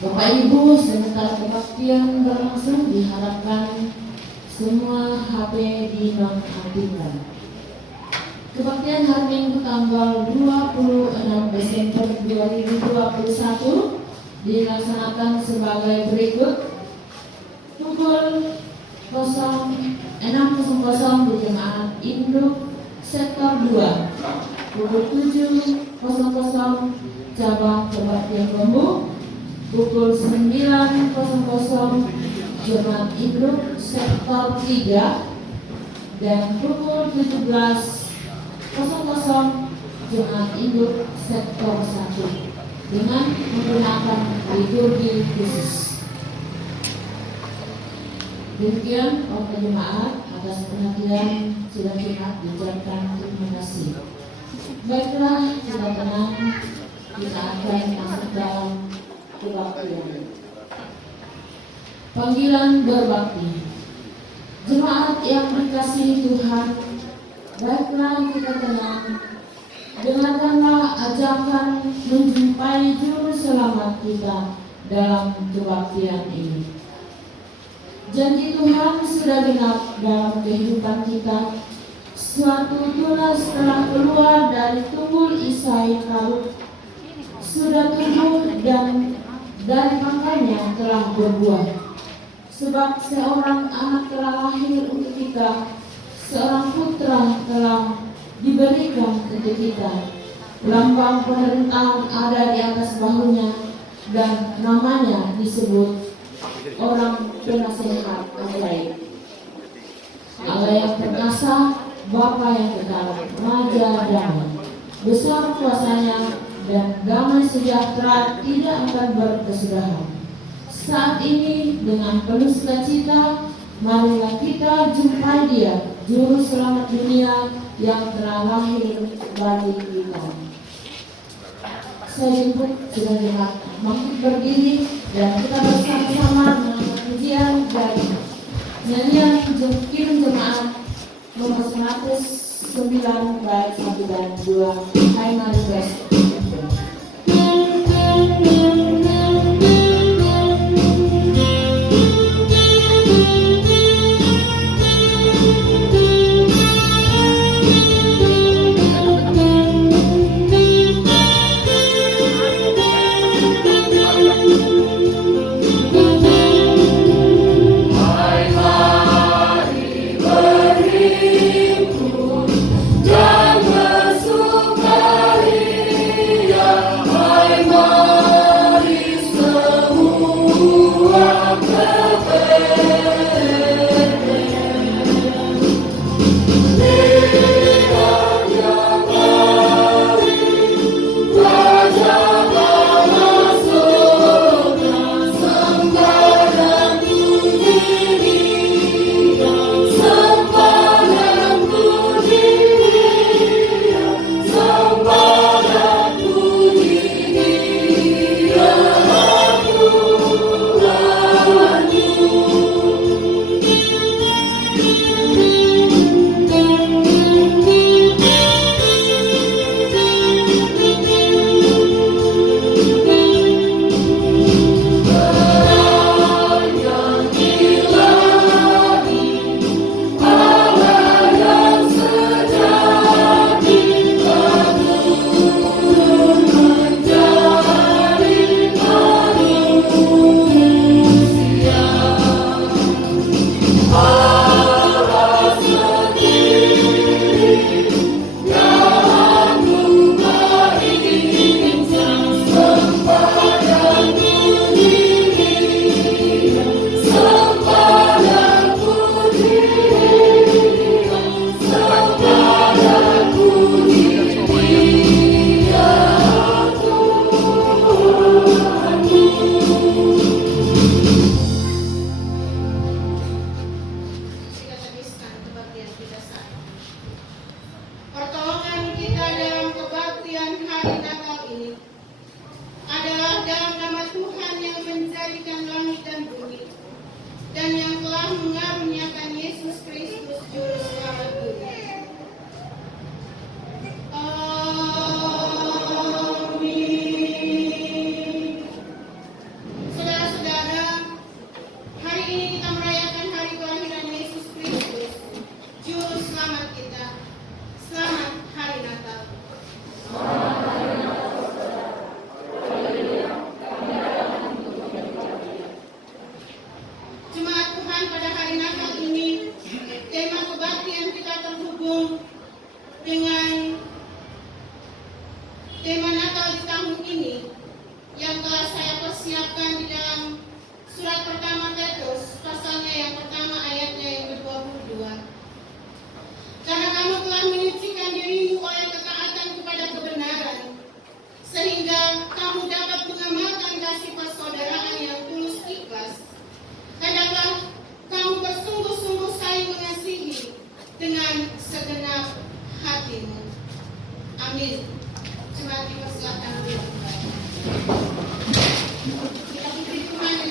Bapak Ibu, sementara kebaktian berlangsung diharapkan semua HP dinonaktifkan. Kebaktian hari Minggu tanggal 26 Desember 2021 dilaksanakan sebagai berikut. Pukul 06.00 di Jemaat Induk Sektor 2, pukul 7.00 cabang kebaktian Bambu, pukul 9.00 Jemaat Induk Sektor 3, dan pukul 17.00 Jemaat Induk Sektor 1 dengan menggunakan liturgi khusus. Demikian Bapak Jemaat, atas perhatian sidang Jumat diucapkan terima kasih. Baiklah, kita tenang, kita akan masuk dalam kebaktian. Panggilan berbakti. Jemaat yang dikasihi Tuhan, baiklah kita tenang, dengarkanlah ajakan menjumpai juru selamat kita dalam kebaktian ini. Janji Tuhan sudah genap dalam kehidupan kita. Suatu tunas telah keluar dari tubuh Isai Karut, sudah tumbuh dan dari makanya telah berbuah. Sebab seorang anak telah lahir untuk kita, seorang putra telah diberikan untuk kita. Lambang pemerintahan ada di atas bahunya, dan namanya disebut Orang Penasehat Ajaib. Allah yang perkasa, Bapa yang kekal, Raja damai, besar kuasanya dan damai sejahtera tidak akan berkesudahan. Saat ini dengan penuh sukacita, marilah kita jumpai Dia, Juru Selamat dunia yang telah lahir bagi kita. Saya jemput sudah lihat bangkit berdiri dan kita bersama-sama menyanyikan pujian dari nyanyian Kirim Jemaat nomor 109 bait 1 dan 2 Hai Mari Bersatu.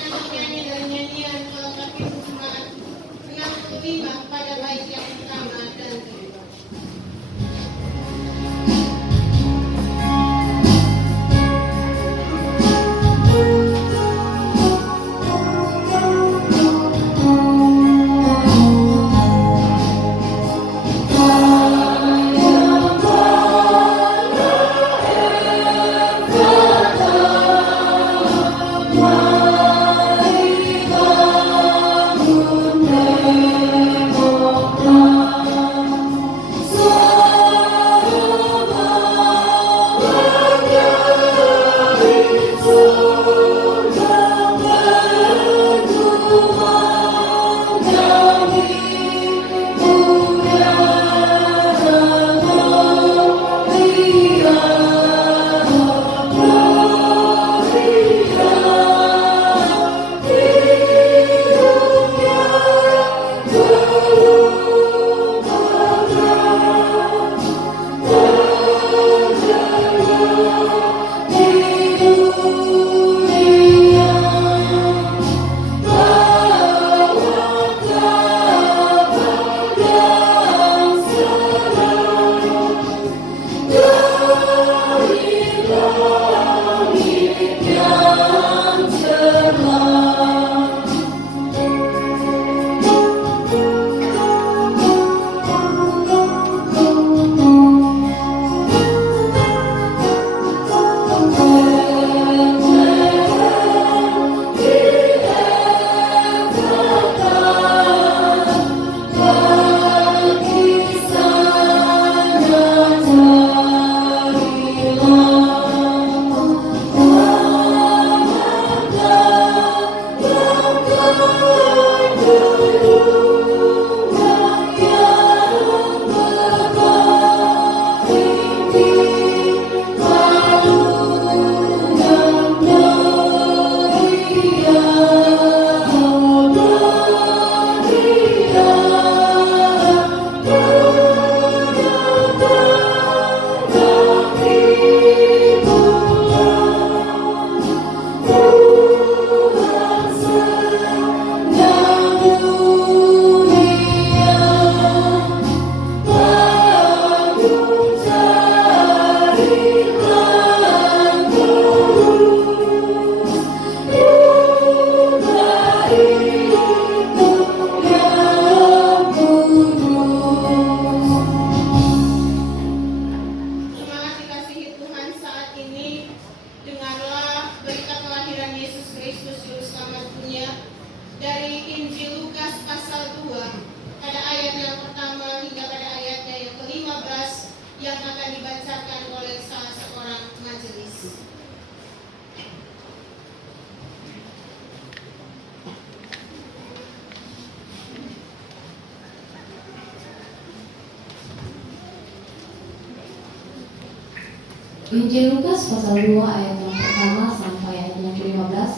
anak nyanyi dari nyanyian melengkapi semangat 65 pada bait yang pertama dan kedua. Injil Lukas pasal 2 ayat yang pertama sampai ayat yang ke-15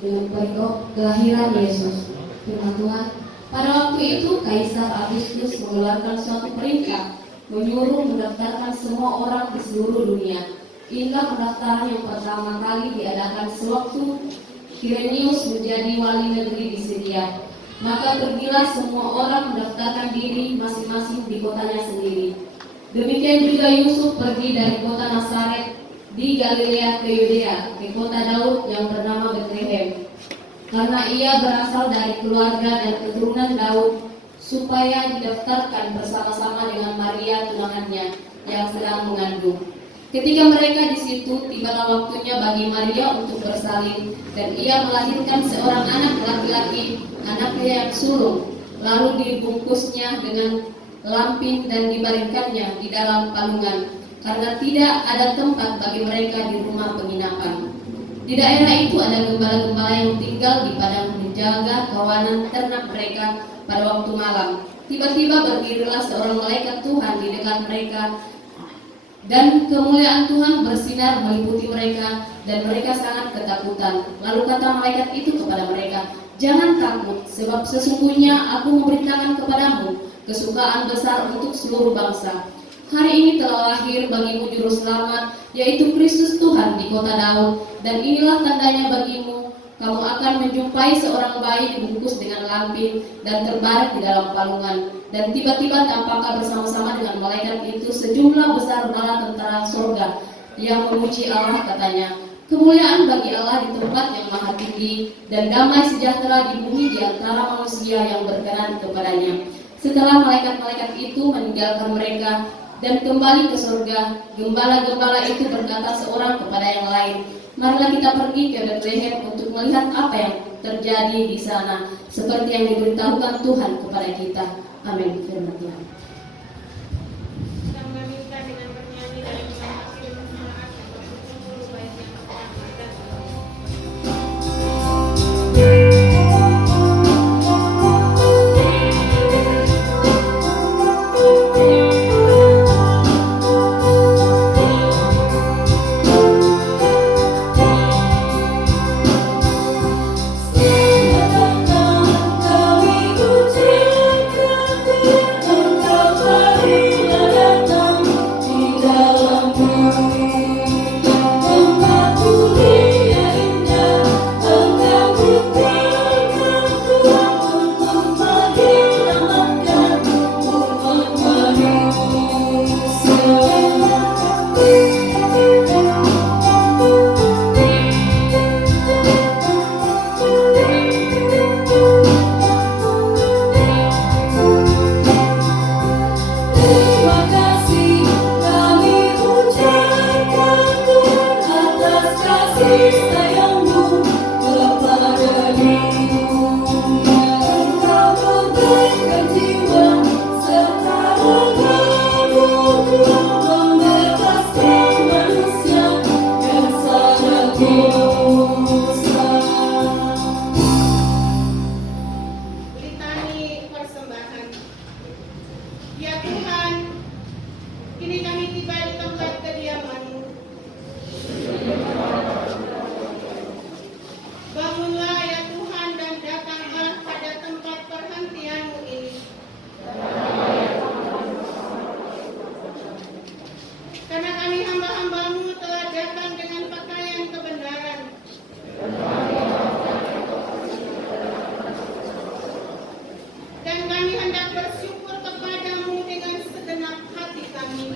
dengan perikop kelahiran Yesus. Firman Tuhan, pada waktu itu Kaisar Agustus mengeluarkan suatu perintah menyuruh mendaftarkan semua orang di seluruh dunia. Inilah pendaftaran yang pertama kali diadakan sewaktu Kirenius menjadi wali negeri di Syria. Maka pergilah semua orang mendaftarkan diri masing-masing di kotanya sendiri. Demikian juga Yusuf pergi dari kota Nazaret di Galilea ke Yudea, ke kota Daud yang bernama Betlehem, karena ia berasal dari keluarga dan keturunan Daud, supaya didaftarkan bersama-sama dengan Maria tunangannya yang sedang mengandung. Ketika mereka di situ, tibalah waktunya bagi Maria untuk bersalin, dan ia melahirkan seorang anak laki-laki, anaknya yang sulung, lalu dibungkusnya dengan lampin dan dibaringkannya di dalam palungan, karena tidak ada tempat bagi mereka di rumah penginapan. Di daerah itu ada gembala-gembala yang tinggal di padang menjaga kawanan ternak mereka pada waktu malam. Tiba-tiba berdirilah seorang malaikat Tuhan di dekat mereka, dan kemuliaan Tuhan bersinar meliputi mereka, dan mereka sangat ketakutan. Lalu kata malaikat itu kepada mereka, "Jangan takut, sebab sesungguhnya aku memberitakan kepadamu kesukaan besar untuk seluruh bangsa. Hari ini telah lahir bagimu juru selamat, yaitu Kristus Tuhan di kota Daud, dan inilah tandanya bagimu, kamu akan menjumpai seorang bayi dibungkus dengan lampin dan terbaring di dalam palungan. Dan tiba-tiba tampaklah bersama-sama dengan malaikat itu sejumlah besar bala tentara surga yang memuji Allah, katanya, kemuliaan bagi Allah di tempat yang maha tinggi, dan damai sejahtera di bumi di antara manusia yang berkenan kepadanya. Setelah malaikat-malaikat itu meninggalkan mereka dan kembali ke surga, gembala-gembala itu berkata seorang kepada yang lain, marilah kita pergi ke Bethlehem untuk melihat apa yang terjadi di sana, seperti yang diberitahukan Tuhan kepada kita. Amin. Firman Tuhan. Kita meminta dengan bernyanyi dan mengakhiri jemaat yang berkumpul baik yang pertama dan litani persembahan. Ya Tuhan, kini kami tiba di tempat kediaman-Mu. Bangunlah ya Tuhan dan datanglah pada tempat perhentian-Mu ini. Karena kami hamba-hamba-Mu telah datang dengan pakaian kebenaran. Dan kami hendak bersyukur kepada-Mu dengan segenap hati kami.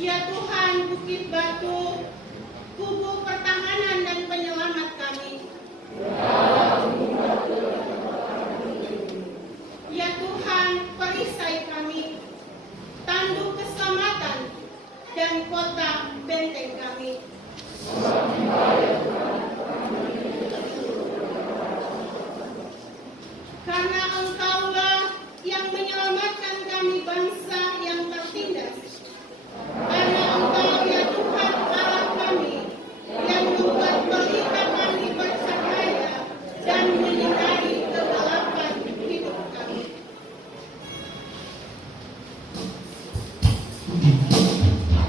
Ya Tuhan, bukit batu, kubu pertahanan dan penyelamat kami. Ya Tuhan, perisai kami, tanduk keselamatan, dan kota benteng kami. Karena Engkaulah yang menyelamatkan kami bangsa yang tertindas. Karena Engkau ya Tuhan Allah kami, yang membuat pelita kami bercahaya dan menyinari kegelapan hidup kami.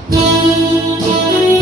Thank you.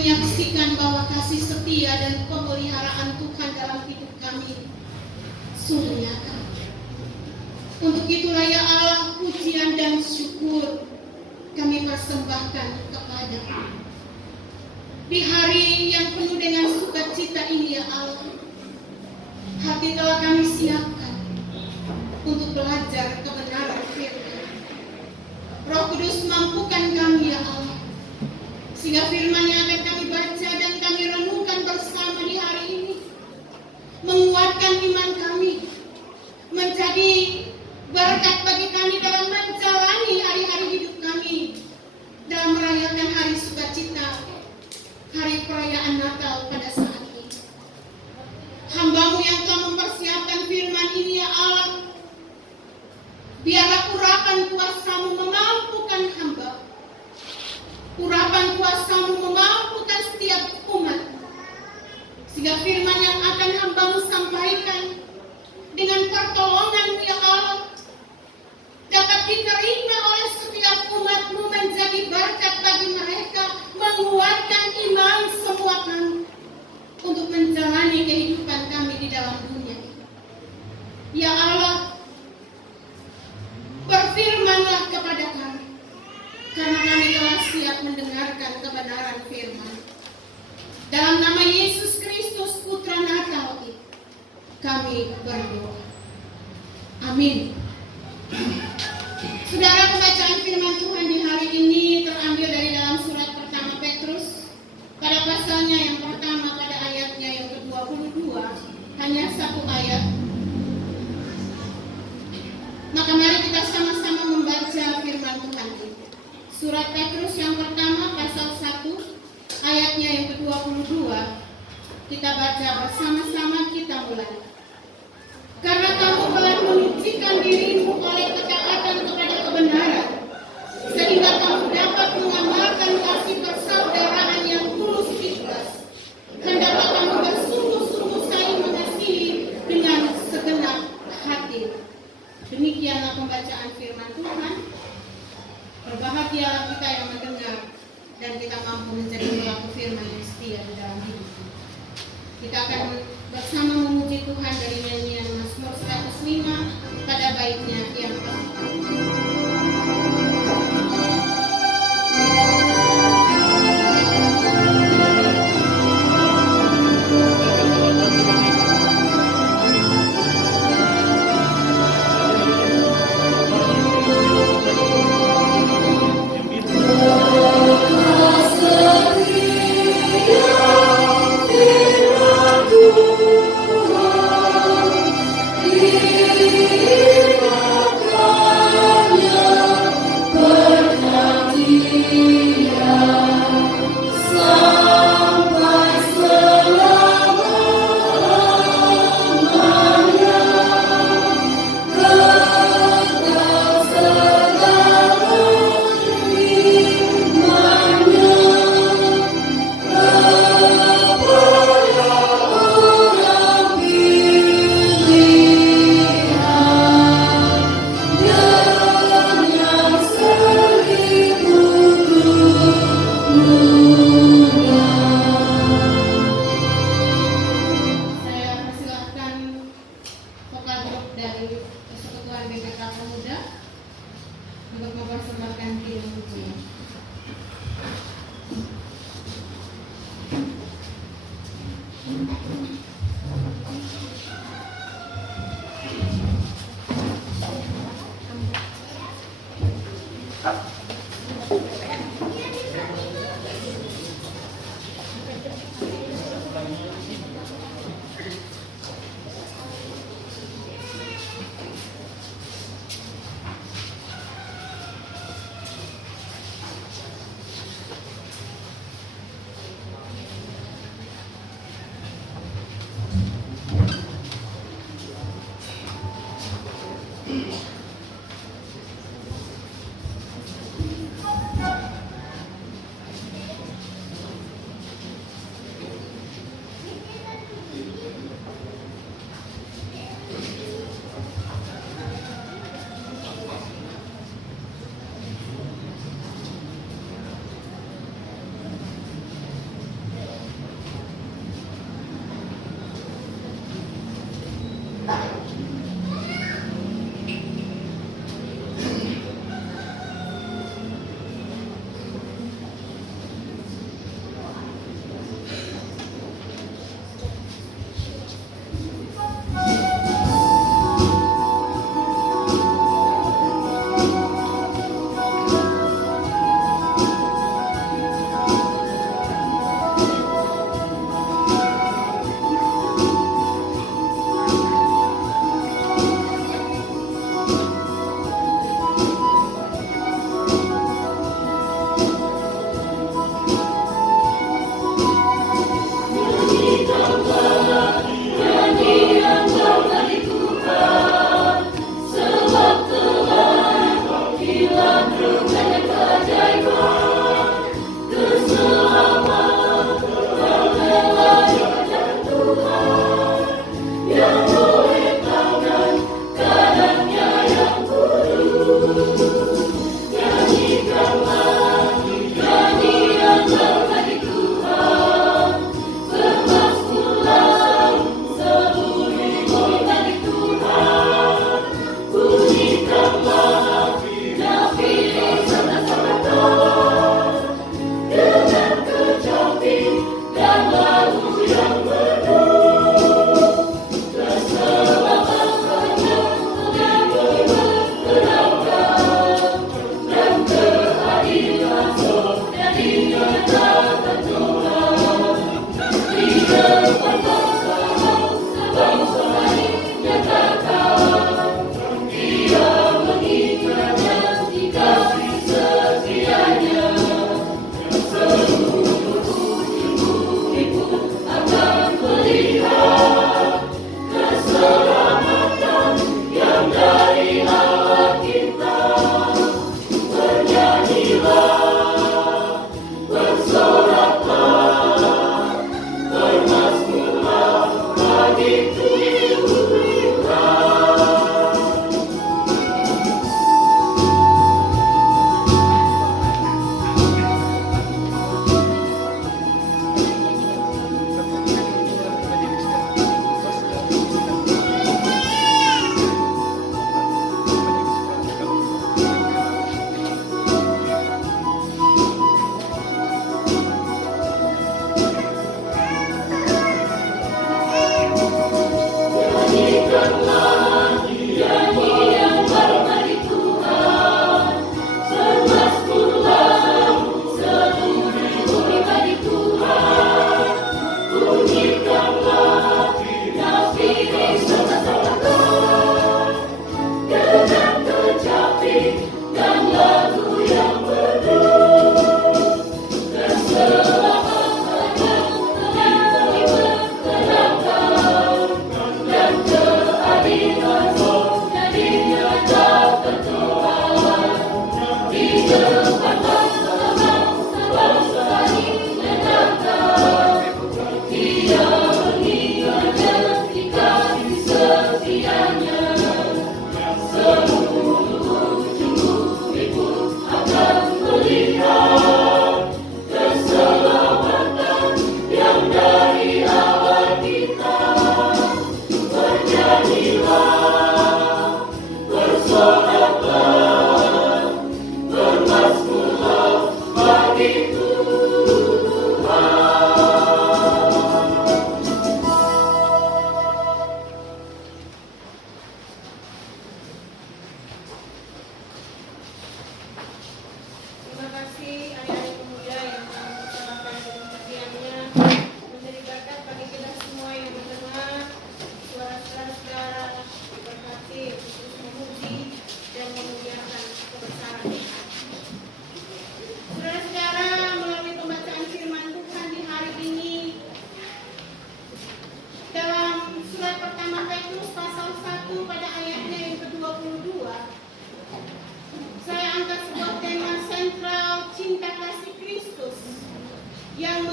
menyaksikan bahwa kasih setia dan pemeliharaan Tuhan dalam hidup kami sungguh nyata. Untuk itulah ya Allah, pujian dan syukur kami persembahkan kepada-Mu. Di hari yang penuh dengan sukacita ini ya Allah, hati telah kami siapkan untuk belajar kebenaran firman. Roh Kudus mampukan kami ya Allah, sehingga firman yang akan kami baca dan kami renungkan bersama di hari ini menguatkan iman kami, menjadi berkat bagi kami dalam menjalani hari-hari hidup kami, dalam merayakan hari sukacita, hari perayaan Natal pada saat ini. Hamba-Mu yang telah mempersiapkan firman ini ya Allah, biarlah urapan kuasa-Mu memampukan hamba, urapan kuasa-Mu memampukan setiap umat, sehingga firman yang akan hamba-Mu sampaikan dengan pertolongan-Mu ya Allah dapat diterima oleh setiap umat-Mu, menjadi berkat bagi mereka, menguatkan iman semua kami untuk menjalani kehidupan kami di dalam dunia ini. Ya Allah, berfirmanlah kepada kami, karena kami telah siap mendengarkan kebenaran firman. Dalam nama Yesus Kristus, Putra Natal itu, kami berdoa. Amin. Saudara, pembacaan firman Tuhan di hari ini terambil dari dalam surat pertama Petrus pada pasalnya yang pertama, pada ayatnya yang ke-22, hanya satu ayat. Maka mari kita sama-sama membaca firman Tuhan ini. Surat Petrus yang pertama pasal 1 ayatnya yang ke-22. Kita baca bersama-sama, kita mulai. Karena kamu telah menyucikan dirimu oleh ketaatan kepada kebenaran, sehingga kamu dapat mengamalkan kasih persaudaraan yang tulus ikhlas. Hendaklah kamu bersungguh-sungguh saling mengasihi dengan segenap hati. Demikianlah pembacaan firman Tuhan. Berbahagialah kita yang mendengar dan kita mampu menjadi pelaku firman yang setia di dalam hidup kita. Kita akan bersama memuji Tuhan dari nyanyian Mazmur 105 pada baitnya yang keempat. Setia firman Tuhan.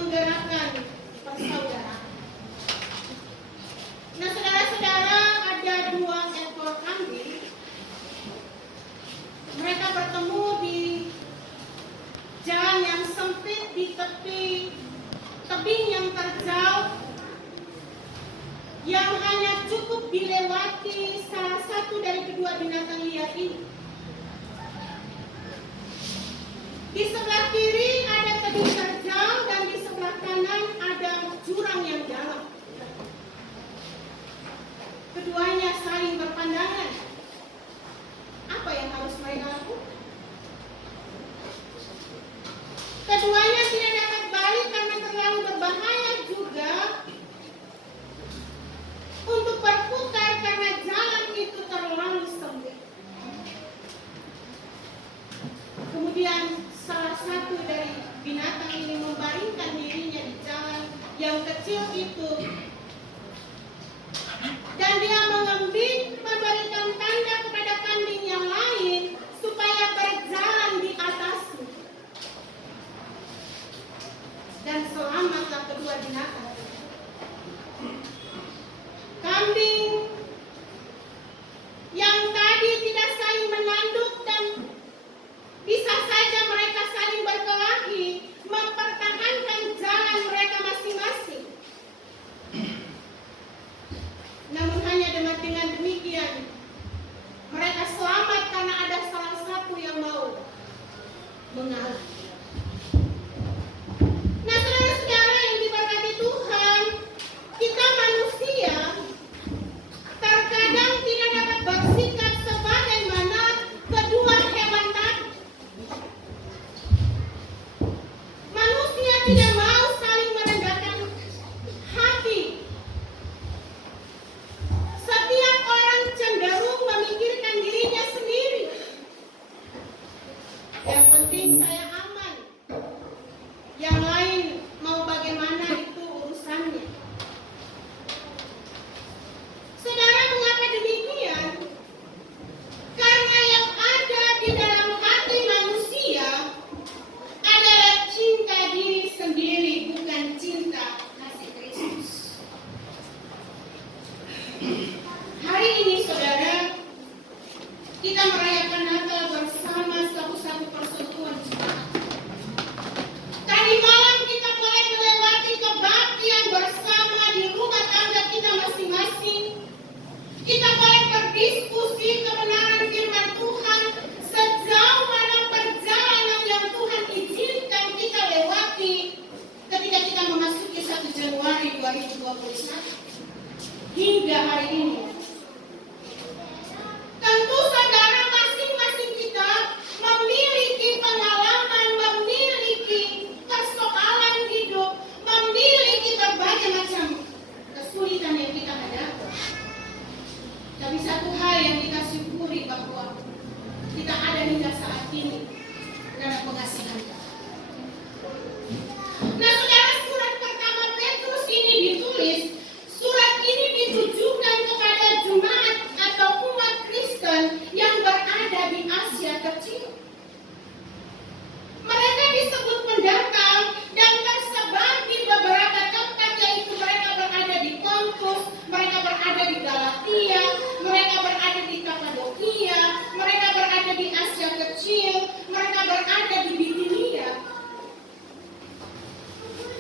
menggerakkan persaudaraan. Nah, saudara-saudara, ada 2 ekor kambing. Mereka bertemu di jalan yang sempit di tepi tebing yang terjal, yang hanya cukup dilewati salah satu dari kedua binatang liar ini. Di sebelah kiri ada tebing terjal dan di sebelah kanan ada jurang yang dalam. Keduanya saling berpandangan. Apa yang harus mereka lakukan? Keduanya tidak dapat balik karena terlalu berbahaya juga untuk berputar karena jalan itu terlalu sempit. Kemudian salah satu dari binatang ini membaringkan dirinya di jalan yang kecil itu, dan dia memberikan tanda kepada kambing yang lain supaya berjalan di atasnya. Dan selamatlah kedua binatang. Kambing yang tadi tidak saling menanduk dan bisa saja mereka saling berkelahi, mempertahankan jalan mereka masing-masing. Namun hanya dengan demikian mereka selamat karena ada salah satu yang mau mengalah. Nah, saudara-saudara yang diberkati Tuhan, kita manusia terkadang tidak dapat bersikap sebagaimana kedua hewan tadi. Manusia tidak mau saling merendahkan hati. Setiap orang cenderung memikirkan dirinya sendiri. Yang penting saya aman. Yang lain mau bagaimana itu urusannya. Saudara, mengapa demikian? Karena yang ada di dalam hati manusia adalah cinta diri sendiri, bukan cinta kasih Kristus. Hari ini, saudara, kita merayakan Natal bersama satu-satu persekutuan jemaat. Tadi malam kita mulai melewati kebaktian bersama di rumah tangga kita masing-masing. Kita mulai berdiskusi kebenaran firman Tuhan sejauh mana perjalanan yang Tuhan izinkan kita lewati ketika kita memasuki 1 Januari 2021 hingga hari ini. Tentu saudara, masing-masing kita memiliki pengalaman, memiliki persoalan hidup, memiliki berbagai macam kesulitan yang kita hadapi. Tapi satu hal yang kita syukuri bahwa kita ada hingga saat ini karena pengasihan Tuhan. Nah, saudara, surat pertama Petrus ini ditulis. Surat ini ditujukan kepada jemaat atau umat Kristen yang berada di Asia Kecil. Mereka disebut pendatang dan tersebar di beberapa tempat, yaitu mereka berada di Pontus, mereka berada di Galatia, mereka berada di Kapadokia, mereka berada di Asia Kecil, mereka berada di Bitinia.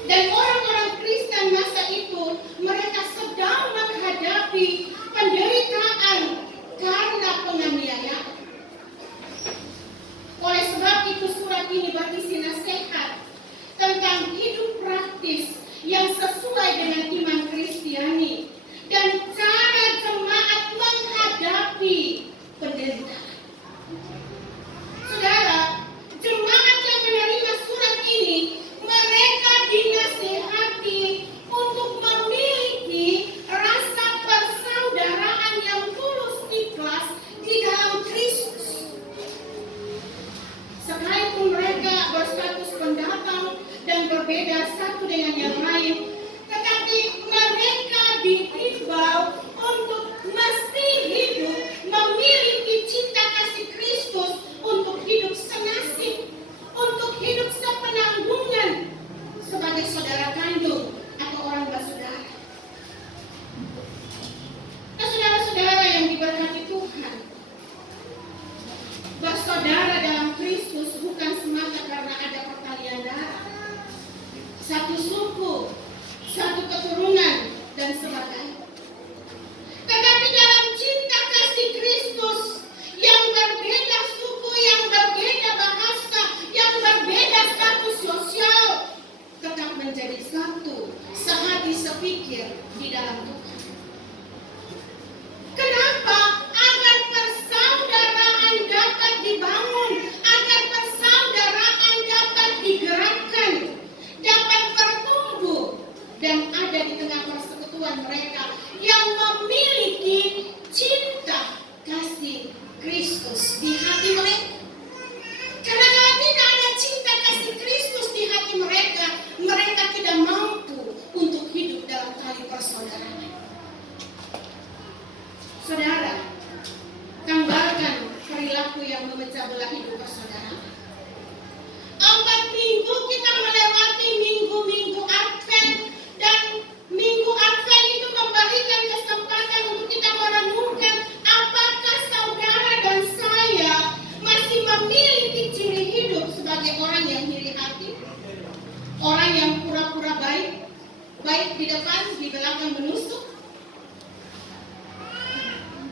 Dan orang-orang Kristen masa itu, mereka sedang menghadapi penderitaan karena penganiayaan. Oleh sebab itu, surat ini berisi nasihat tentang hidup praktis yang sesuai dengan iman Kristiani dan cara jemaat menghadapi penderitaan. Saudara, jemaat yang menerima surat ini, mereka dinasihati untuk memiliki rasa persaudaraan yang tulus ikhlas di dalam Kristus. Sekalipun mereka berstatus pendatang dan berbeda satu dengan yang lain, tetapi mereka dihimbau untuk mesti hidup memiliki cinta kasih Kristus, untuk hidup senasib, untuk hidup sepenanggungan sebagai saudara satu suku, satu keturunan, dan sebagainya. Tetapi dalam cinta kasih Kristus yang berbeda suku, yang berbeda bahasa, yang berbeda status sosial, tetap menjadi satu, sehati sepikir di dalam Tuhan. Kenapa? Agar persaudaraan dapat dibangun, agar persaudaraan dapat digerakkan, dapat bertumbuh, dan ada di tengah persekutuan mereka yang memiliki cinta kasih Kristus di hati mereka. Karena kalau tidak ada cinta kasih Kristus di hati mereka, mereka tidak mampu untuk hidup dalam tali persaudaraan. Saudara, tanggalkan perilaku yang memecah belah hidup persaudaraan. 4 minggu kita melewati minggu-minggu Advent, dan minggu Advent itu memberikan kesempatan untuk kita merenungkan apakah saudara dan saya masih memiliki ciri hidup sebagai orang yang iri hati, orang yang pura-pura baik, baik di depan, di belakang menusuk.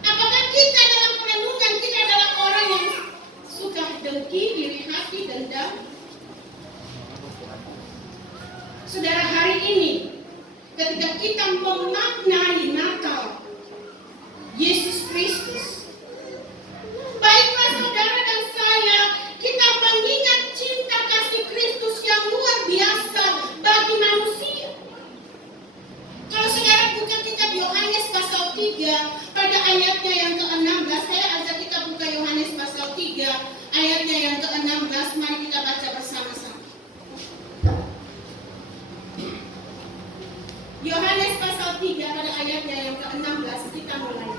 Apakah kita dalam perenungan kita adalah orang yang suka dengki, iri hati, dendam? Saudara, hari ini ketika kita memaknai Natal Yesus Kristus, baiklah saudara dan saya, kita mengingat cinta kasih Kristus yang luar biasa bagi manusia. Kalau saudara buka kitab Yohanes pasal 3 pada ayatnya yang ke-16, saya ajak kita buka Yohanes pasal 3 ayatnya yang ke-16, mari kita baca bersama-sama. Yohanes pasal 3 pada ayatnya yang ke-16, kita mulai.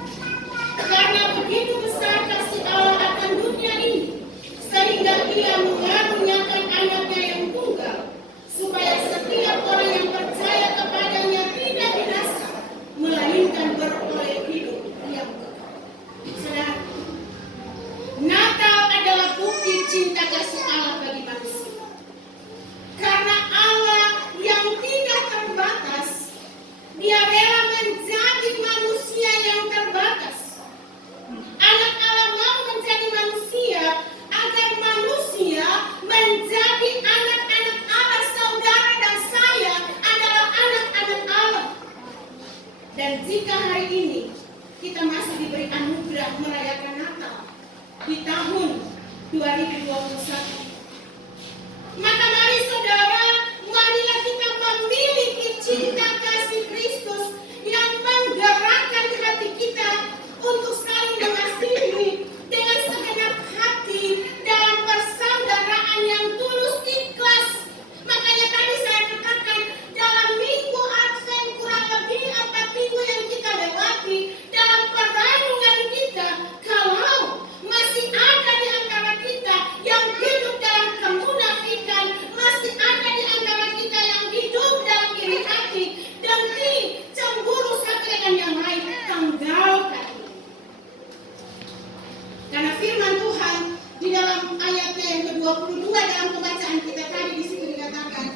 Karena begitu besar kasih Allah akan dunia ini, sehingga Ia mengaruniakan anaknya yang tunggal, supaya setiap orang yang percaya kepadanya tidak binasa, melainkan beroleh hidup yang kekal. Saudara, Natal adalah bukti cinta kasih Allah bagi manusia. Karena Allah yang tidak terbatas, Dia rela menjadi manusia yang terbatas. Anak Allah mau menjadi manusia agar manusia menjadi anak-anak Allah. Saudara dan saya adalah anak-anak Allah. Dan jika hari ini kita masih diberi anugerah merayakan Natal di tahun 2021, maka mari saudara, marilah kita memiliki cinta kasih Kristus yang menggerakkan hati kita untuk saling mengasihi dengan segenap hati dalam persaudaraan yang tulus ikhlas. Makanya tadi saya katakan dalam minggu Advent kurang lebih 4 minggu yang kita lewati, dalam perenungan kita, kalau masih ada di antara kita yang hidup dalam kemunafikan, masih ada di antara kita yang hidup dalam iri hati, dengki, cemburu satu dengan yang lain, tanggalkan. Karena firman Tuhan di dalam ayatnya yang ke-22 dalam pembacaan kita tadi di situ dikatakan,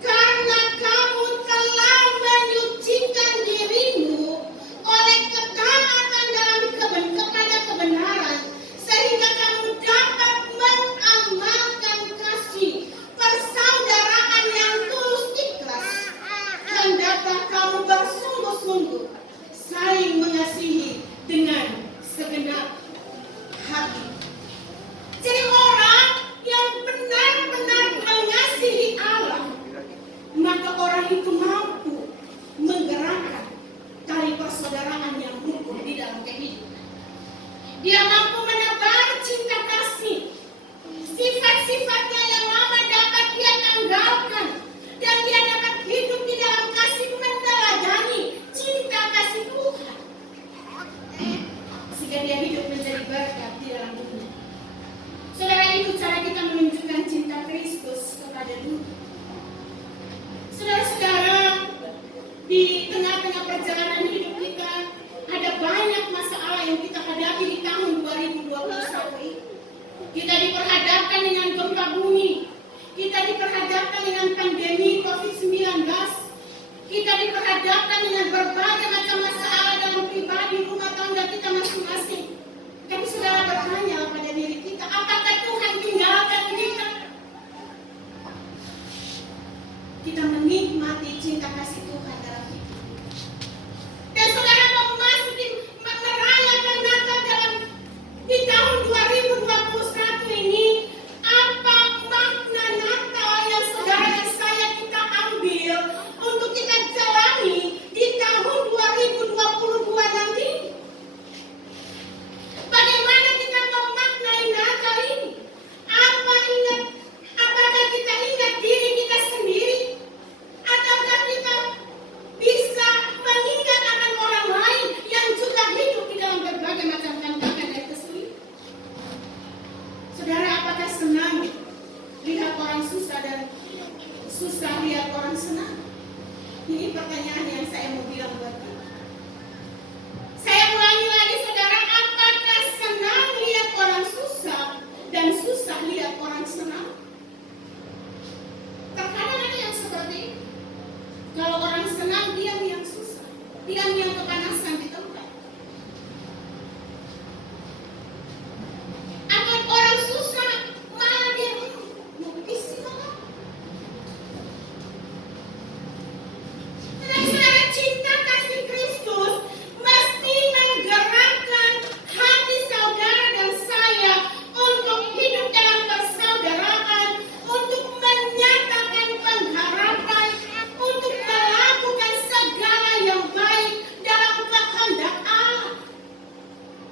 karena kamu telah menyucikan dirimu oleh ketaatan dalam kepada kebenaran, sehingga kamu dapat mengamalkan kasih persaudaraan yang tulus ikhlas, hendaklah kamu bersungguh-sungguh saling mengasihi dengan segenap hati. Jadi orang yang benar-benar mengasihi Allah, maka orang itu mampu menggerakkan tali persaudaraan yang rukun di dalam kehidupan. Dia mampu menebar cinta kasih. Sifat-sifatnya yang lama dapat dia tanggalkan, dan dia dapat hidup di dalam kasih meneladani cinta kasih Tuhan, sehingga dia hidup menjadi berkat di dalam dunia. Saudara, itu cara kita menunjukkan cinta Kristus kepada dunia. Saudara-saudara, di tengah-tengah perjalanan hidup kita ada banyak masalah yang kita hadapi di tahun 2021 ini. Kita diperhadapkan dengan gempa kita diperhadapkan dengan berbagai macam masalah dalam pribadi rumah tangga kita masing-masing. Tapi saudara bertanya pada diri kita, apakah Tuhan tinggalkan kita? Kita menikmati cinta kasih Tuhan dalam hidup. Dan saudara memasuki merayakan Natal di tahun 2021 ini, apa makna Natal yang saudara dan saya kita ambil untuk kita jalani di tahun 2022 nanti? Bagaimana kita memaknai Natal ini? Apakah kita ingat diri kita sendiri? Ataukah kita bisa mengingat akan orang lain yang juga hidup di dalam berbagai macam tantangan dan kesulitan? Saudara, apakah senang lihat orang susah dan susah lihat orang senang? Ini pertanyaan yang saya mau bilang buat kita. Saya ulangi lagi, saudara, apakah senang lihat orang susah dan susah lihat orang senang? Terkadang ada yang seperti ini. Kalau orang senang, diam yang susah, diam yang kepanasan di tempat. Atau orang susah, malah dia mau istirahat. Tetapi saudara, cinta kasih Kristus mesti menggerakkan hati saudara dan saya untuk hidup dalam persaudaraan, untuk menyatakan pengharapan, untuk melakukan segala yang baik dalam kehendak Allah.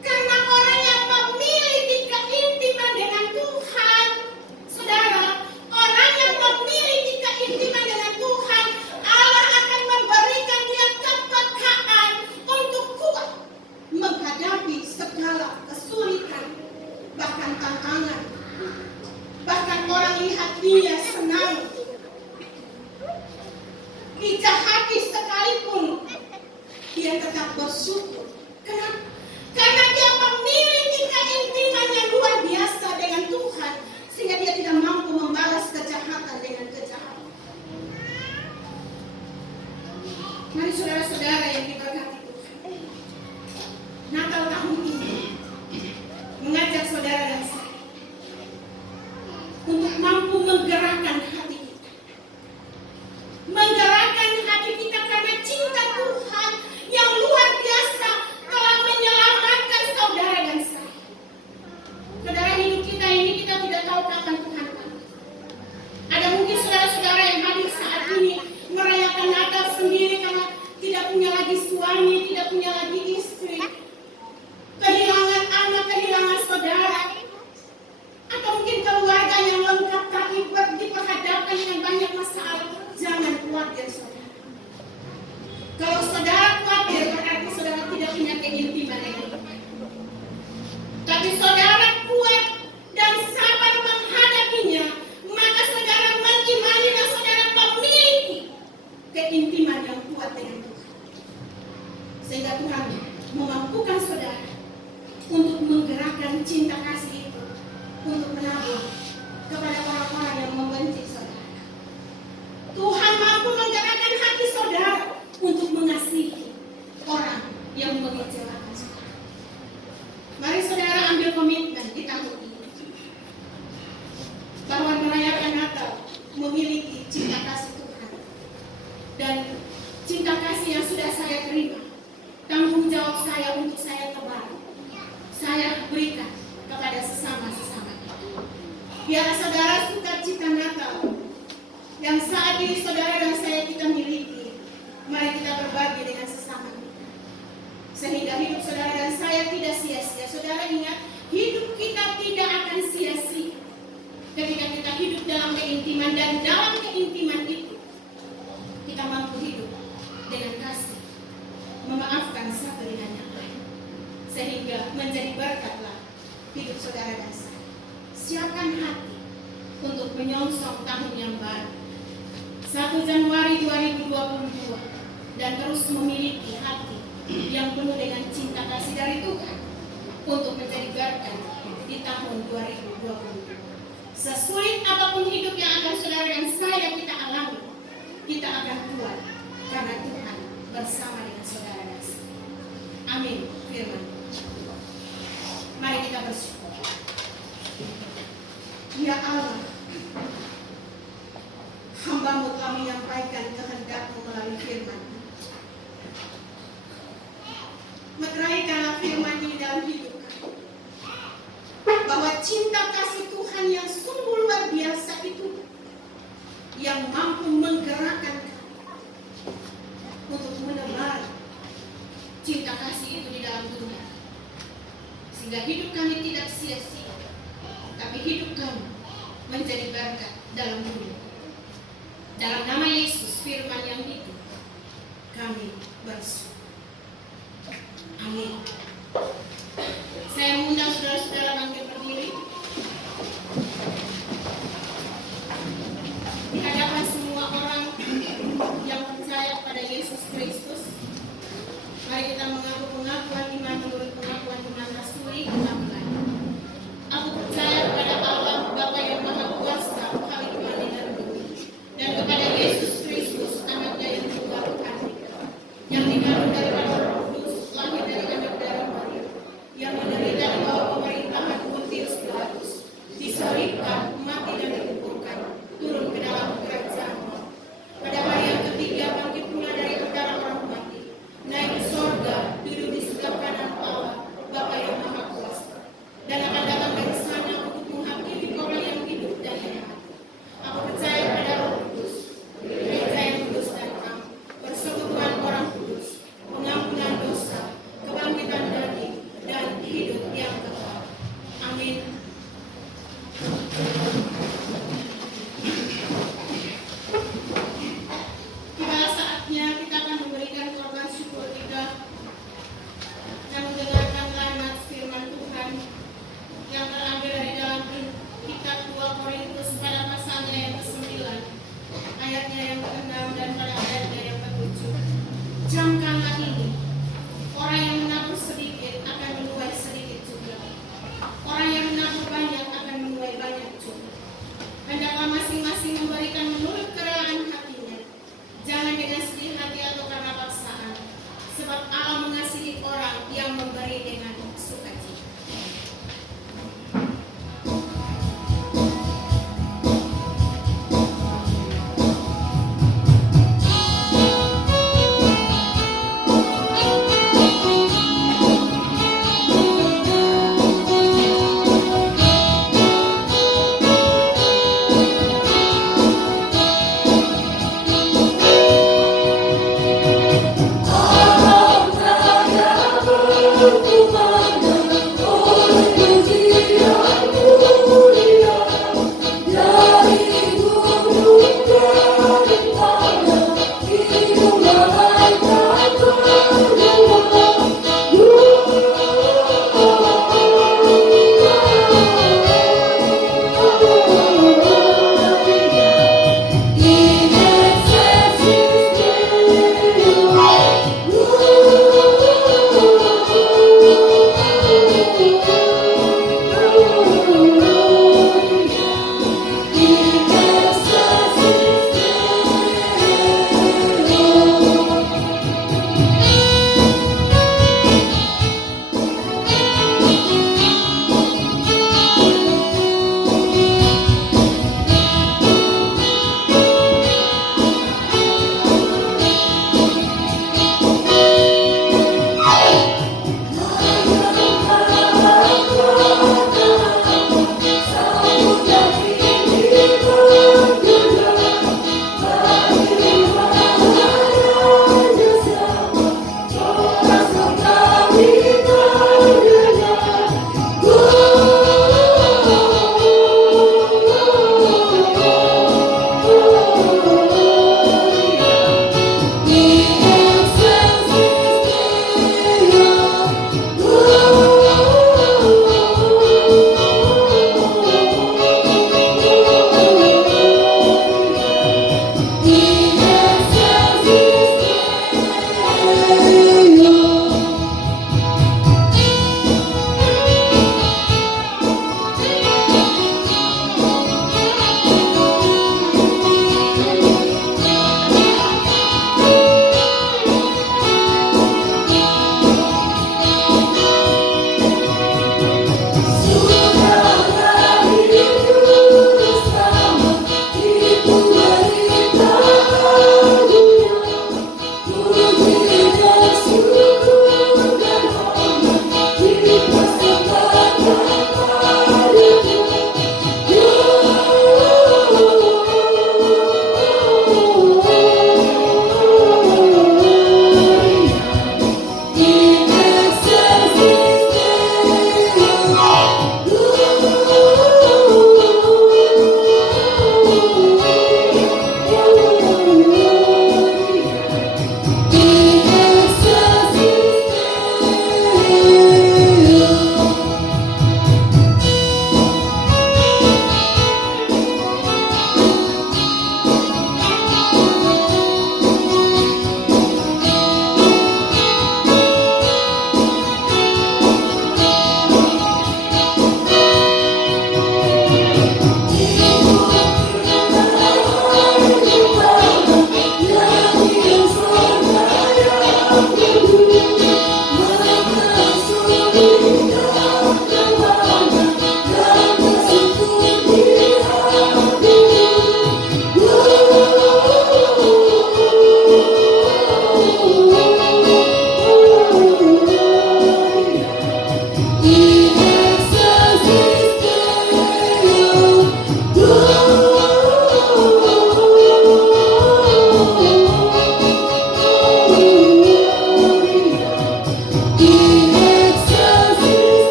Karena orang yang memiliki keintiman dengan Tuhan, saudara, orang yang memiliki keintiman dengan Tuhan, Allah akan memberikan dia kepekaan untuk kuat menghadapi segala kesulitan, bahkan tantangan. Bahkan orang lihat dia senang, dijahati sekalipun, dia tetap bersyukur. Kenapa? Karena dia memiliki keintiman yang luar biasa dengan Tuhan, sehingga dia tidak mampu membalas kejahatan dengan kejahatan. Mari saudara-saudara yang diberkati Tuhan, Natal tahun ini mengajak saudara dan saya untuk mampu menggerakkan hati kita. Menggerakkan hati kita karena cinta Tuhan yang luar biasa telah menyelamatkan saudara dan saya. Saudara, hidup kita ini kita tidak tahu kapan Tuhan panggil. Ada mungkin saudara-saudara yang hadir saat ini merayakan Natal sendiri karena tidak punya lagi suami, tidak punya lagi istri, kehilangan anak, kehilangan saudara, atau mungkin keluarga yang lengkap tapi diperhadapkan dengan banyak masalah. Jangan khawatir, saudara. Kalau saudara khawatir, berarti saudara tidak punya keintiman dengan Tuhan. Tapi saudara kuat dan sabar menghadapinya, maka saudara mengimani dan saudara memiliki keintiman yang kuat dengan Tuhan. Sehingga Tuhan memampukan saudara untuk menggerakkan cinta kasih itu, untuk menabur kepada orang-orang yang membenci saudara. Tuhan mampu menggerakkan hati saudara untuk mengasihi orang yang mengecewakan saudara. Mari saudara ambil komitmen di tahun ini bahwa merayakan Natal memiliki cinta kasih Tuhan, dan cinta kasih yang sudah saya terima, tanggung jawab saya untuk saya tebar, saya berikan kepada sesama-sesama kita. Biarlah saudara sukacita Natal yang saat ini saudara dan saya kita miliki, mari kita berbagi dengan sesama kita, sehingga hidup saudara dan saya tidak sia-sia. Saudara ingat, hidup kita tidak akan sia-sia ketika kita hidup dalam keintiman, dan dalam keintiman itu kita mampu hidup dengan kasih, memaafkan satu dengan yang lain, sehingga menjadi berkatlah hidup saudara dan saya. Siapkan hati untuk menyongsong tahun yang baru, 1 Januari 2022, dan terus memiliki hati yang penuh dengan cinta kasih dari Tuhan untuk menjadi berkat di tahun 2022. Sesulit apapun hidup yang akan saudara dan saya kita alami, kita akan kuat karena bersama dengan saudara Nasi. Amin. Firman. Mari kita bersyukur. Ya Allah, hamba-Mu telah menyampaikan kehendak-Mu melalui firman. Meteraikanlah firman ini dalam hidup kami, bahwa cinta kasih Tuhan yang sungguh luar biasa itu yang mampu menggerakkan kami untuk menebar cinta kasih itu di dalam dunia, sehingga hidup kami tidak sia-sia, tapi hidup kami menjadi berkat dalam dunia. Dalam nama Yesus, firman yang hidup, kami bersyukur. Amin. Saya mengundang saudara-saudara bangkit berdiri di hadapan semua orang yang percaya pada Yesus Kristus. Mari kita mengaku pengakuan iman menurut pengakuan iman rasuli. Kita mulai. Aku percaya kepada Allah Bapa yang Maha Kuasa, Kali Tuhan dan Bumi, dan kepada Yesus Kristus, Anaknya yang tunggal Tuhan, yang dikandung daripada Roh Kudus, lahir dari anak darah Maria, yang menderita di bawah pemerintahan Pontius Pilatus, disalibkan, mati dan dikuburkan, turun ke dalam kerajaan Allah. Pada hari yang ketiga bangkit pula dari antara orang mati, naik ke sorga, duduk di sebelah kanan Allah, Bapa yang Maha Kuasa, dan akan datang dari sana untuk menghakimi orang yang hidup dan yang mati. Aku percaya pada Roh Kudus, gereja yang kudus dan terang, persekutuan orang kudus, pengampunan dosa, kebangkitan daging, dan hidup yang kekal. Amin. Tiba saatnya kita akan memberikan korban syukur kita dan mendengarkanlah nats firman Tuhan yang terambil dari dalam kitab 2 Korintus pada pasalnya yang ke-9, ayatnya yang ke-6 dan pada ayatnya yang ke-7. Camkanlah ini, orang yang menabur sedikit akan menuai sedikit juga, orang yang menabur banyak akan menuai banyak juga. Hendaklah masing-masing memberikan menurut kerelaan hatinya, jangan dengan sedih hati atau karena paksaan, sebab Allah mengasihi orang yang memberi dengan sukacita.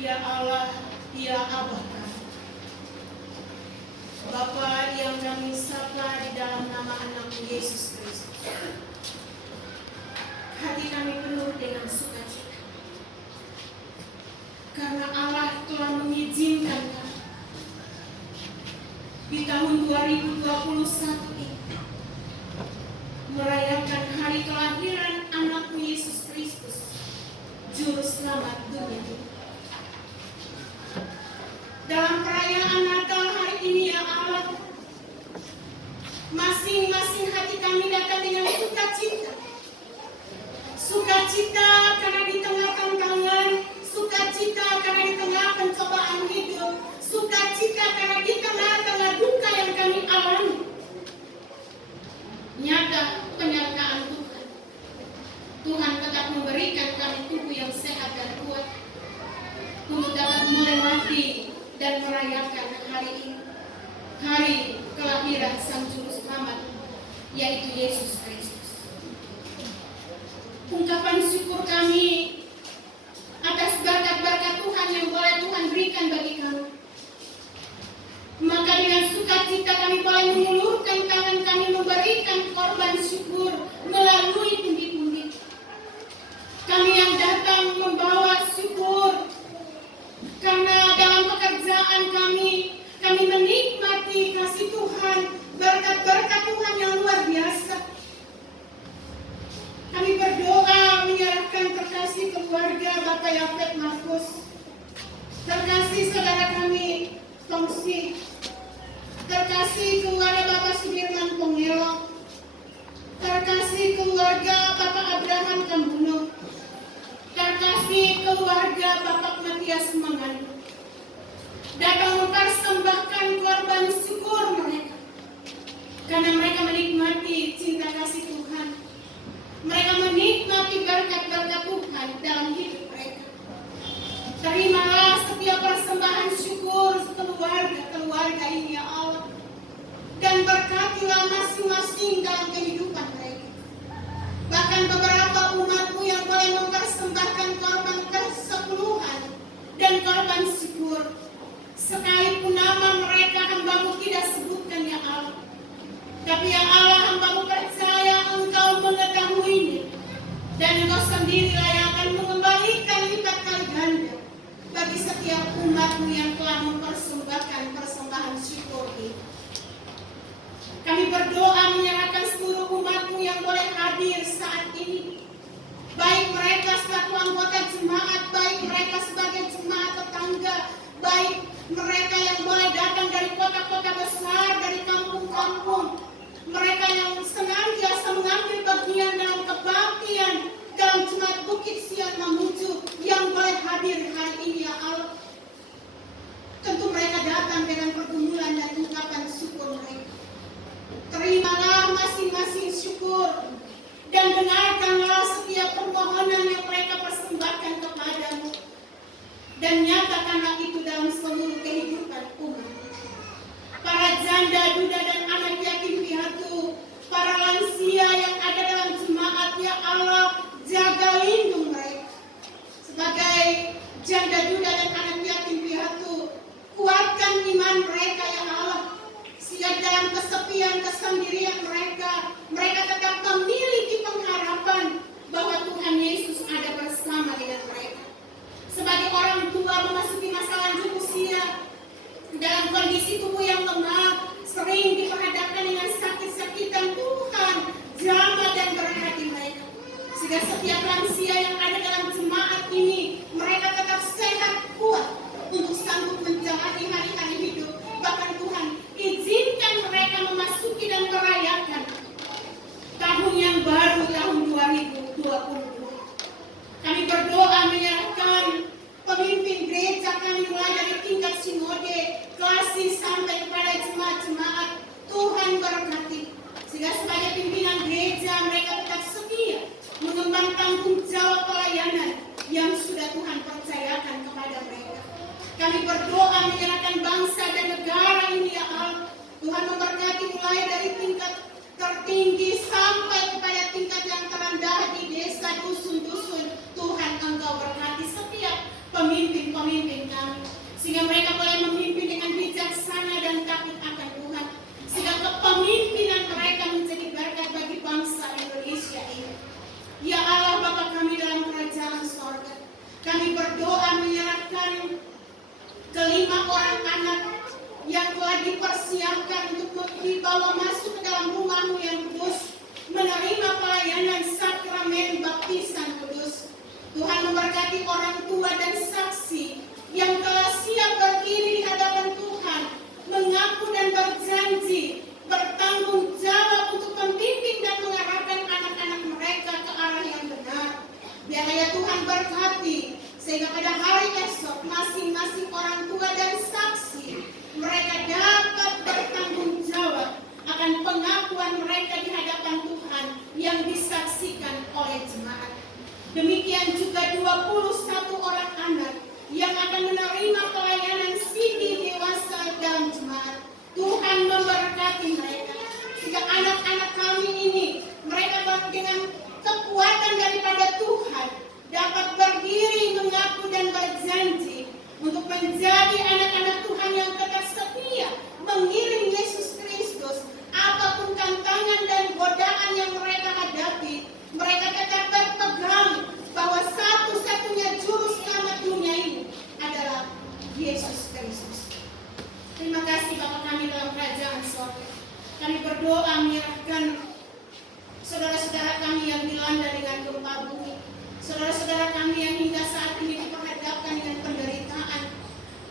Ya Allah, ya Aba kami. Bapa yang kami sapa di dalam nama anak Yesus Kristus. Hati kami penuh dengan sukacita. Karena Allah telah mengizinkan kami di tahun 2021 ini merayakan hari kelahiran anakmu Yesus Kristus, Juru Selamat dunia ini. Dalam perayaan Natal hari ini ya Allah, masing-masing hati kami datang dengan sukacita. Sukacita karena di tengah tantangan, sukacita karena di tengah pencobaan hidup, sukacita karena di tengah-tengah duka yang kami alami. Nyata penyertaan Tuhan. Tuhan tetap memberikan kami tubuh yang sehat dan kuat untuk dapat melewati dan merayakan hari ini, hari kelahiran Sang Juru Selamat, yaitu Yesus Kristus. Ungkapan syukur kami atas berkat-berkat Tuhan yang boleh Tuhan berikan bagi kami. Maka dengan sukacita kami boleh mengulurkan tangan kami memberikan korban syukur melalui pundi-pundi. Kami yang datang membawa syukur karena dalam pekerjaan kami menikmati kasih Tuhan, berkat-berkat Tuhan yang luar biasa. Kami berdoa menyerahkan terkasih keluarga Bapak Yafet Markus, terkasih saudara kami Tongsi, terkasih keluarga Bapak Sudirman Pongelo, terkasih keluarga Bapak Abraham Kambuno, terkasih keluarga Bapak Matias Manganu, datang mempersembahkan korban syukur mereka karena mereka menikmati cinta kasih Tuhan. Mereka menikmati berkat-berkat Tuhan dalam hidup mereka. Terimalah setiap persembahan syukur keluarga ini ya Allah, dan berkatilah masing-masing dalam kehidupan mereka. Bahkan beberapa umatmu yang boleh mempersembahkan korban kesepuluhan dan korban syukur, sekalipun nama mereka hambamu tidak sebutkan ya Allah, tapi ya Allah, hambamu percaya Engkau mengetahuinya, dan Engkau sendirilah yang akan mengembalikan lipat kali ganda bagi setiap umatmu yang telah mempersembahkan persembahan syukur ini. Kami berdoa menyerahkan seluruh umatmu yang boleh hadir saat ini, baik mereka selaku anggota jemaat, baik mereka sebagai jemaat tetangga, baik mereka yang boleh datang dari kota-kota besar, dari kampung-kampung, mereka yang senantiasa mengambil bagian dalam kebaktian dalam jemaat Bukit Sion Mamuju yang boleh hadir hari ini ya Allah. Tentu mereka datang dengan pergumulan dan ungkapan syukur mereka. Terimalah masing-masing syukur dan dengarkanlah setiap permohonan yang mereka persembahkan kepadamu, dan nyatakanlah itu dalam seluruh kehidupan umat. Para janda, duda, dan anak yatim piatu, para lansia yang ada dalam jemaat ya Allah, jaga lindung mereka. Sebagai janda, duda, dan anak yatim piatu, kuatkan iman mereka ya Allah, sehingga dalam kesepian, kesendirian mereka tetap memiliki pengharapan bahwa Tuhan Yesus ada bersama dengan mereka. Sebagai orang tua memasuki masa lanjut usia, dalam kondisi tubuh yang lemah, sering diperhadapkan dengan sakit-sakitan, Tuhan jamah dan berkati mereka. Sehingga setiap lansia yang ada dalam jemaat ini, mereka tetap sehat, kuat untuk sanggup menjalani hari-hari hidup. Bahkan Tuhan izinkan mereka memasuki dan merayakan tahun yang baru, tahun 2022. Kami berdoa menyerahkan pemimpin gereja kami mulai dari tingkat sinode, klasik sampai kepada jemaat-jemaat. Tuhan berkati, sehingga sebagai pimpinan gereja mereka tetap setia mengemban tanggung jawab pelayanan yang sudah Tuhan percayakan kepada mereka. Kami berdoa menyerahkan bangsa dan negara ini ya Allah. Tuhan memberkati mulai dari tingkat tertinggi sampai kepada tingkat yang terendah di desa, dusun-dusun. Tuhan Engkau berkati setiap pemimpin-pemimpin sehingga mereka boleh memimpin dengan bijaksana dan takut akan Tuhan, sehingga kepemimpinan mereka menjadi berkat bagi bangsa Indonesia ini. Ya Allah Bapa kami dalam kerajaan sorga, kami berdoa menyerahkan kelima orang anak yang telah dipersiapkan untuk dibawa masuk ke dalam rumah-Mu yang kudus, menerima pelayanan sakramen baptisan kudus. Tuhan memberkati orang tua dan saksi yang telah siap berdiri di hadapan Tuhan, mengaku dan berjanji bertanggung jawab untuk membimbing dan mengarahkan anak-anak mereka ke arah yang benar. Biarlah ya Tuhan berkati, sehingga pada hari esok masing-masing orang tua dan saksi mereka dapat bertanggung jawab akan pengakuan mereka di hadapan Tuhan yang disaksikan oleh jemaat. Demikian juga 21 orang anak yang akan menerima pelayanan sidi dewasa dalam jemaat. Tuhan memberkati mereka, sehingga anak-anak kami ini mereka dengan kekuatan daripada Tuhan dapat berdiri, mengaku dan berjanji untuk menjadi anak-anak Tuhan yang tetap setia mengiring Yesus Kristus. Apapun tantangan dan godaan yang mereka hadapi, mereka tetap berpegang bahwa satu-satunya juru selamat dunia ini adalah Yesus Kristus. Terima kasih Bapa kami dalam kerajaan sorga. Kami berdoa menyerahkan saudara-saudara kami yang dilanda dengan gempa bumi, saudara-saudara kami yang hingga saat ini diperhadapkan dengan penderitaan,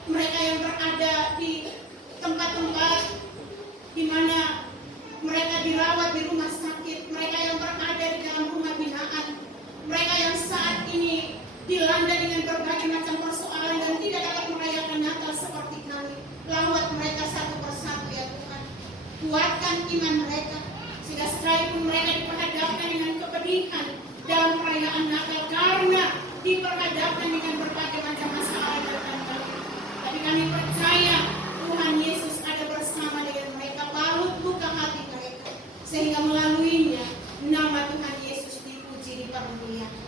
mereka yang berada di tempat-tempat di mana mereka dirawat di rumah sakit, mereka yang berada di dalam rumah binaan, mereka yang saat ini dilanda dengan berbagai macam persoalan dan tidak dapat merayakan Natal seperti kami. Lawat mereka satu persatu ya Tuhan. Kuatkan iman mereka, sehingga sekalipun mereka diperhadapkan dengan kepedihan dalam perayaan Natal karena diperhadapkan dengan berbagai macam masalah dan tantangan, tapi kami percaya Tuhan Yesus ada bersama dengan mereka, balut luka hati mereka, sehingga melaluinya nama Tuhan Yesus dipuji, dipermuliakan.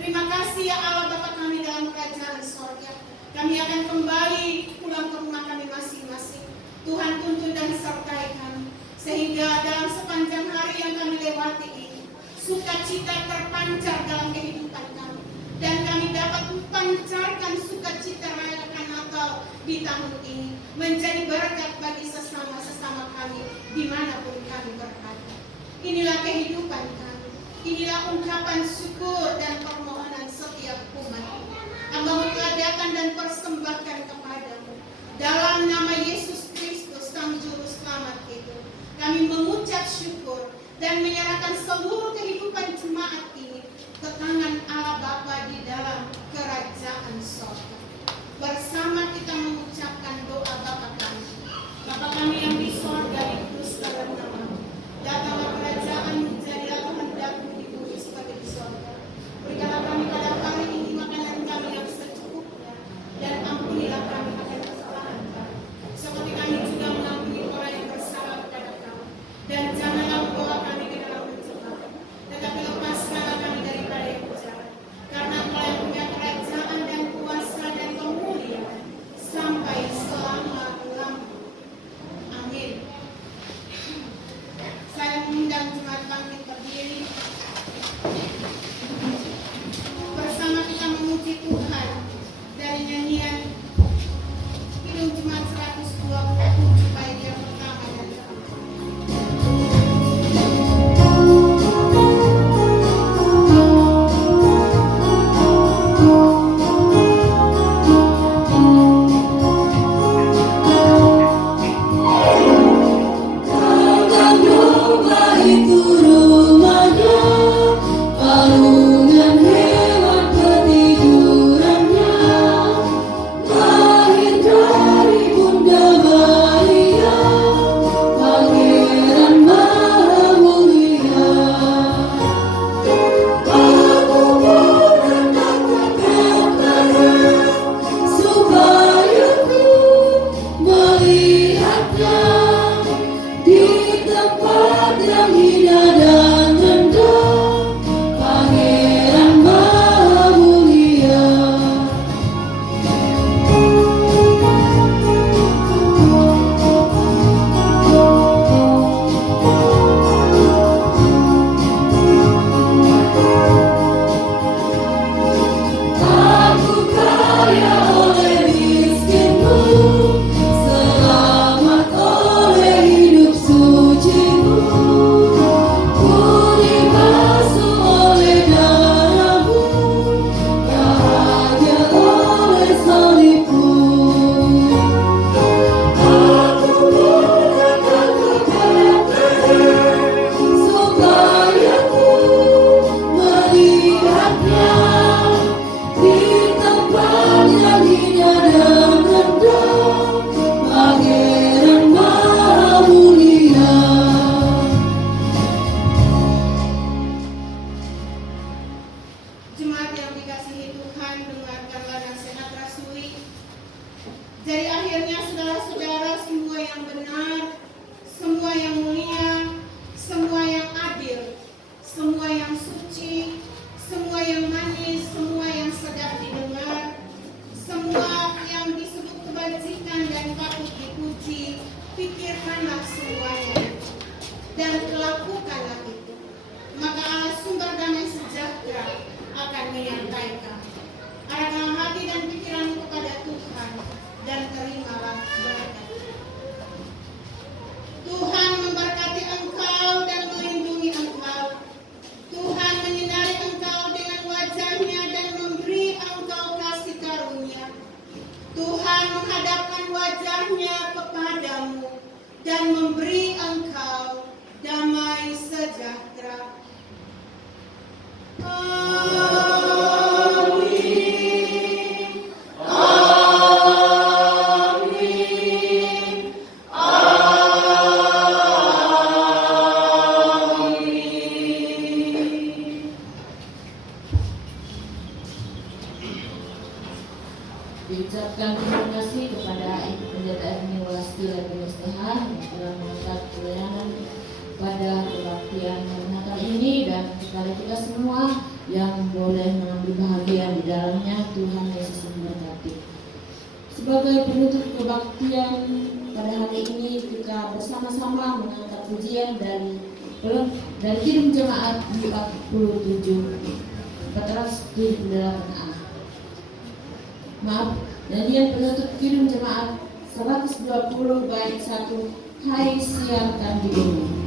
Terima kasih ya Allah Bapa kami dalam kerajaan sorga. Kami akan kembali pulang ke rumah kami masing-masing. Tuhan tuntun dan sertai kami, sehingga dalam sepanjang hari yang kami lewati ini, sukacita terpancar dalam kehidupan kami, dan kami dapat pancarkan sukacita rayakan Natal di tahun ini menjadi berkat bagi sesama-sesama kami dimanapun kami berada. Inilah kehidupan kami, inilah ungkapan syukur dan permohonan setiap umat. Hamba mengadahkan dan persembahkan kepadamu dalam nama Yesus Kristus Sang Juru Selamat itu. Kami mengucap syukur dan menyerahkan seluruh kehidupan jemaat ini ke tangan Allah Bapa di dalam kerajaan sorga. Bersama kita mengucapkan doa Bapa kami. Bapa kami yang di sorga, dikuduskanlah namamu. Datanglah kerajaanmu, jadilah kehendakmu di bumi seperti di sorga. Berikanlah kami pada hari ini makanan kami yang secukupnya, dan ampunilah kami akan kesalahan kami, seperti kami juga mengampuni orang yang bersalah kepada kami. Dan janganlah membawa kami ke dalam pencobaan, mengasihi Tuhan, dengarkanlah nasihat rasuli. Jadi akhirnya saudara-saudara, semua yang benar, semua yang mulia, semua yang adil, semua yang suci, semua yang manis, semua yang sedap didengar, semua yang disebut kebajikan dan patut dipuji, pikirkanlah semuanya dan lakukanlah itu. Maka Allah sumber damai sejahtera akan menyertaikan. Arahkanlah hati dan pikiran kepada Tuhan dan terimalah berkat. Tuhan memberkati engkau dan melindungi engkau. Tuhan menyinari engkau dengan wajahnya dan memberi engkau kasih karunia. Tuhan menghadapkan wajahnya kepadamu dan memberi engkau damai sejahtera. Diucapkan terima kasih kepada Ibu Pendeta Erni Walasti Lagi Mustahan yang telah mengangkat pelayanan pada kebaktian Natal ini, dan kepada kita semua yang boleh mengambil bahagia di dalamnya. Tuhan Yesus memberkati. Sebagai penutup kebaktian pada hari ini, kita bersama-sama mengangkat pujian dari Kidung Jemaat 478A. Maaf, nyanyian penutup Kidung Jemaat 120 bait 1, Hai siarkan di bumi.